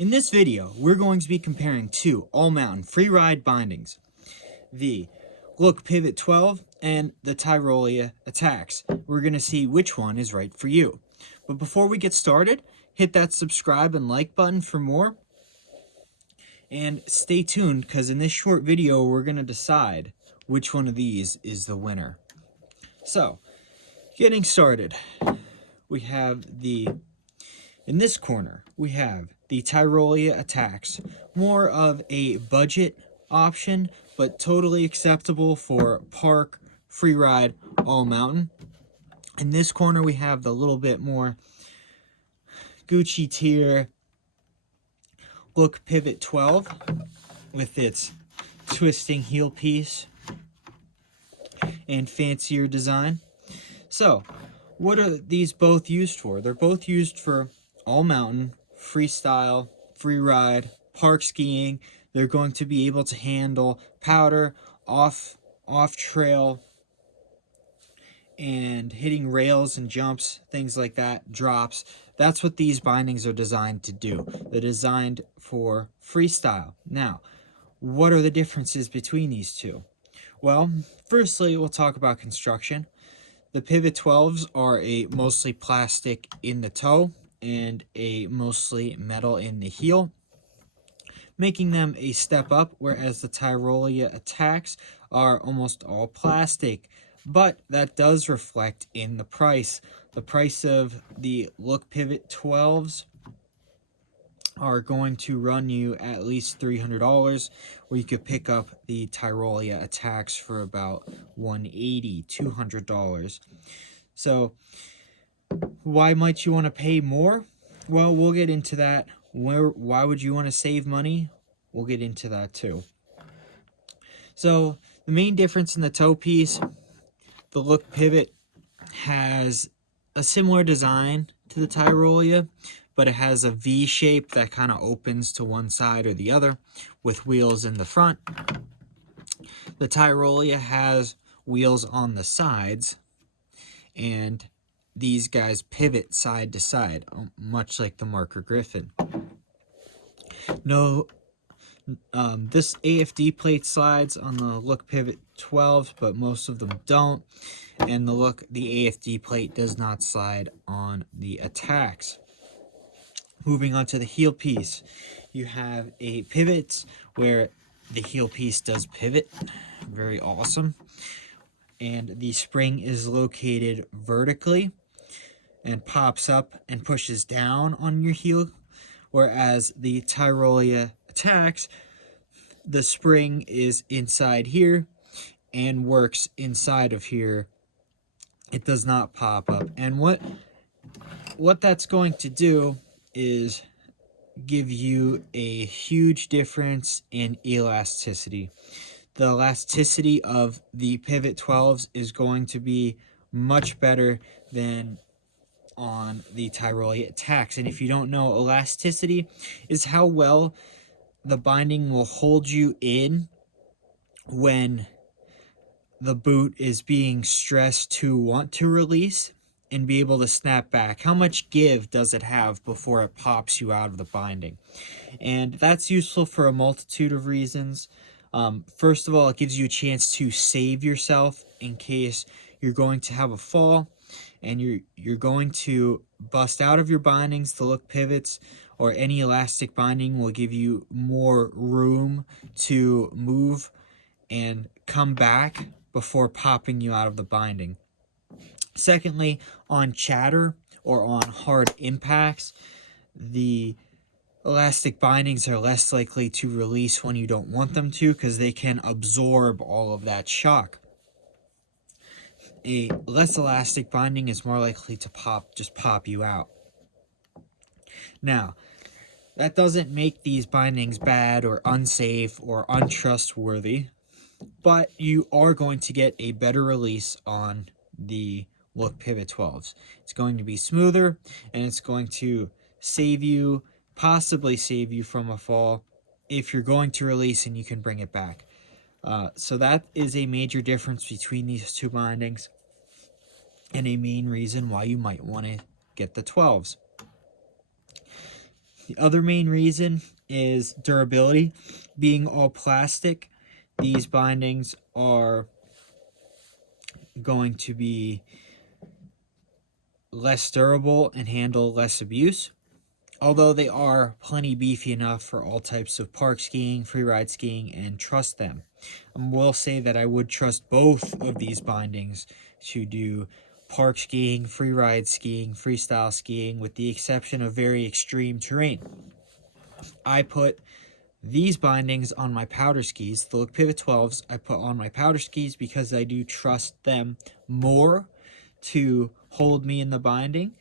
In this video, we're going to be comparing two all-mountain freeride bindings, the Look Pivot 12 and the Tyrolia Attacks. We're going to see which one is right for you. But before we get started, hit that subscribe and like button for more. And stay tuned, because in this short video, we're going to decide which one of these is the winner. So, getting started, we have in this corner, we have the Tyrolia Attacks, more of a budget option, but totally acceptable for park, freeride, all mountain. In this corner, we have the little bit more Gucci tier Look Pivot 12 with its twisting heel piece and fancier design. So, what are these both used for? They're both used for all mountain, freestyle, freeride, park skiing. They're going to be able to handle powder, off trail, and hitting rails and jumps, things like that, drops. That's what these bindings are designed to do. They're designed for freestyle. Now, what are the differences between these two? Well, firstly, we'll talk about construction. The Pivot 12s are a mostly plastic in the toe and a mostly metal in the heel, making them a step up, whereas the Tyrolia Attacks are almost all plastic. But that does reflect in the price. The price of the Look Pivot 12s are going to run you at least $300, where you could pick up the Tyrolia Attacks for about $180, $200. So why might you want to pay more? Well, we'll get into that. Why would you want to save money? We'll get into that too. So the main difference in the toe piece, the Look Pivot has a similar design to the Tyrolia, but it has a V shape that kind of opens to one side or the other with wheels in the front. The Tyrolia has wheels on the sides, and these guys pivot side to side, much like the Marker Griffin. This AFD plate slides on the Look Pivot 12, but most of them don't. And the AFD plate does not slide on the Attacks. Moving on to the heel piece, you have a pivot where the heel piece does pivot. Very awesome. And the spring is located vertically and pops up and pushes down on your heel, whereas the Tyrolia Attacks, the spring is inside here and works inside of here. It does not pop up. And what that's going to do is give you a huge difference in elasticity. The elasticity of the Pivot 12s is going to be much better than on the Tyrolia Attacks. And if you don't know, elasticity is how well the binding will hold you in when the boot is being stressed to want to release and be able to snap back. How much give does it have before it pops you out of the binding? And that's useful for a multitude of reasons. First of all, it gives you a chance to save yourself in case you're going to have a fall and you're going to bust out of your bindings. The Look Pivots or any elastic binding will give you more room to move and come back before popping you out of the binding. Secondly, on chatter or on hard impacts, the elastic bindings are less likely to release when you don't want them to, because they can absorb all of that shock. A less elastic binding is more likely to just pop you out. Now, that doesn't make these bindings bad or unsafe or untrustworthy, but you are going to get a better release on the Look Pivot 12s. It's going to be smoother, and it's going to possibly save you from a fall if you're going to release and you can bring it back. So that is a major difference between these two bindings and a main reason why you might want to get the 12s. The other main reason is durability. Being all plastic, these bindings are going to be less durable and handle less abuse, although they are plenty beefy enough for all types of park skiing, freeride skiing, and trust them. I will say that I would trust both of these bindings to do park skiing, freeride skiing, freestyle skiing, with the exception of very extreme terrain. I put these bindings on my powder skis, the Look Pivot 12s, I put on my powder skis because I do trust them more to hold me in the binding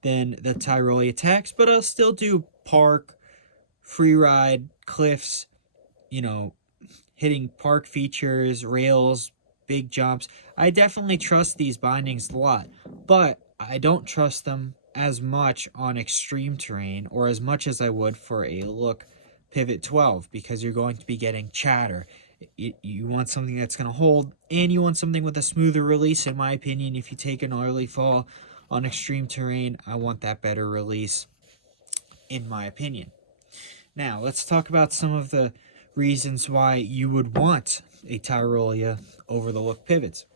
than the Tyrolia Attacks, but I'll still do park, freeride, cliffs, you know, hitting park features, rails, big jumps. I definitely trust these bindings a lot, but I don't trust them as much on extreme terrain or as much as I would for a Look Pivot 12 because you're going to be getting chatter. You want something that's going to hold, and you want something with a smoother release. In my opinion, if you take an early fall on extreme terrain, I want that better release, in my opinion. Now, let's talk about some of the reasons why you would want a Tyrolia over the Look Pivots.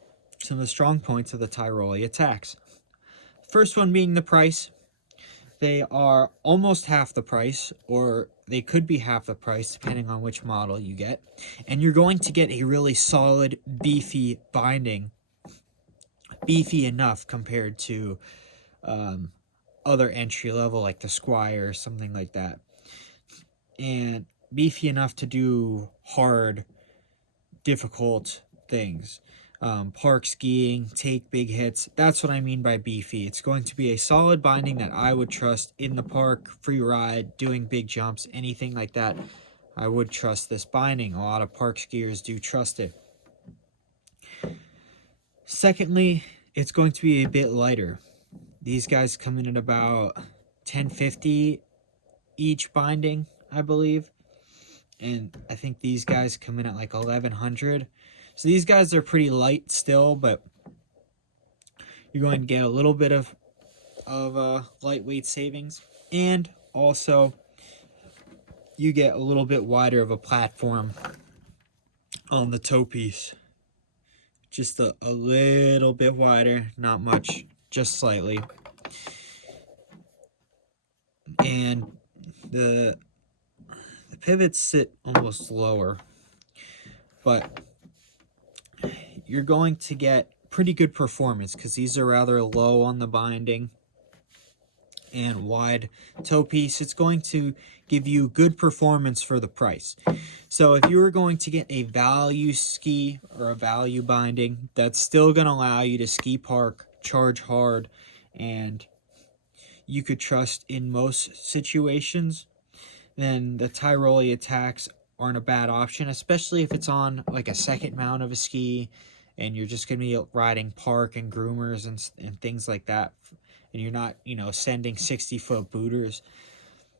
Some of the strong points of the Tyrolia Attacks. First one being the price. They are almost half the price, or they could be half the price depending on which model you get. And you're going to get a really solid, beefy binding. Beefy enough compared to other entry level like the Squire or something like that. And beefy enough to do hard, difficult things. Park skiing, take big hits. That's what I mean by beefy. It's going to be a solid binding that I would trust in the park, free ride, doing big jumps, anything like that. I would trust this binding. A lot of park skiers do trust it. Secondly, it's going to be a bit lighter. These guys come in at about $10.50 each binding, I believe. And I think these guys come in at like $1,100. So these guys are pretty light still, but you're going to get a little bit of lightweight savings, and also you get a little bit wider of a platform on the toe piece. Just a little bit wider, not much, just slightly. And the pivots sit almost lower, but you're going to get pretty good performance because these are rather low on the binding and wide toe piece. It's going to give you good performance for the price. So if you were going to get a value ski or a value binding, that's still going to allow you to ski park, charge hard, and you could trust in most situations, then the Tyrolia Attacks aren't a bad option, especially if it's on like a second mount of a ski and you're just going to be riding park and groomers and things like that, and you're not, sending 60-foot booters.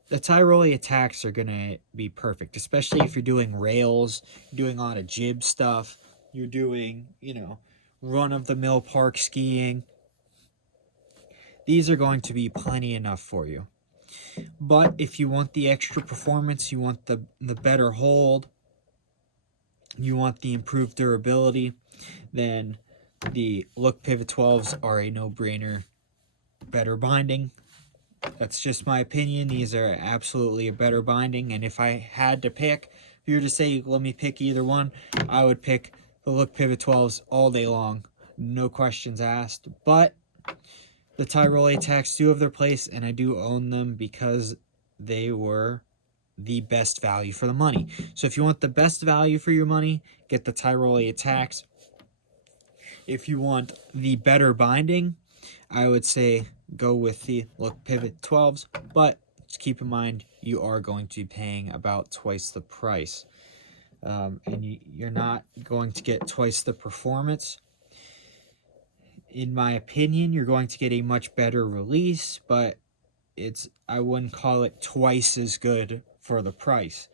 The Tyrolia Attacks are going to be perfect, especially if you're doing rails, you're doing a lot of jib stuff, you're doing, run-of-the-mill park skiing. These are going to be plenty enough for you. But if you want the extra performance, you want the better hold, you want the improved durability, then the Look Pivot 12s are a no-brainer, better binding. That's just my opinion. These are absolutely a better binding, and if I had to pick, if you were to say, let me pick either one, I would pick the Look Pivot 12s all day long. No questions asked. But the Tyrolia Attacks do have their place, and I do own them because they were the best value for the money. So if you want the best value for your money, get the Tyrolia Attacks. If you want the better binding, I would say go with the Look Pivot 12s, but just keep in mind you are going to be paying about twice the price. And you're not going to get twice the performance. In my opinion, you're going to get a much better release, but I wouldn't call it twice as good for the price.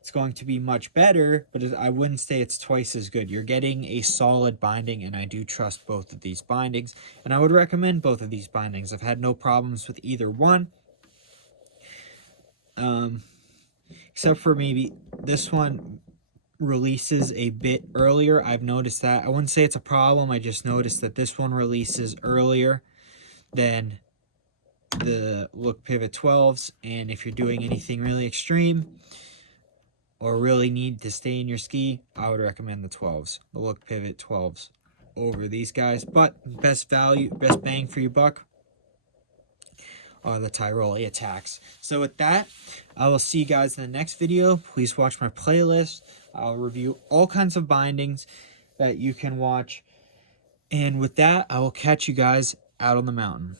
It's going to be much better, but I wouldn't say it's twice as good. You're getting a solid binding, and I do trust both of these bindings, and I would recommend both of these bindings. I've had no problems with either one. except for maybe this one releases a bit earlier. I've noticed that. I wouldn't say it's a problem. I just noticed that this one releases earlier than the Look Pivot 12s. And if you're doing anything really extreme or really need to stay in your ski, I would recommend the 12s, the Look Pivot 12s over these guys. But best value, best bang for your buck are the Tyrolia Attacks. So with that, I will see you guys in the next video. Please watch my playlist. I'll review all kinds of bindings that you can watch. And with that, I will catch you guys out on the mountain.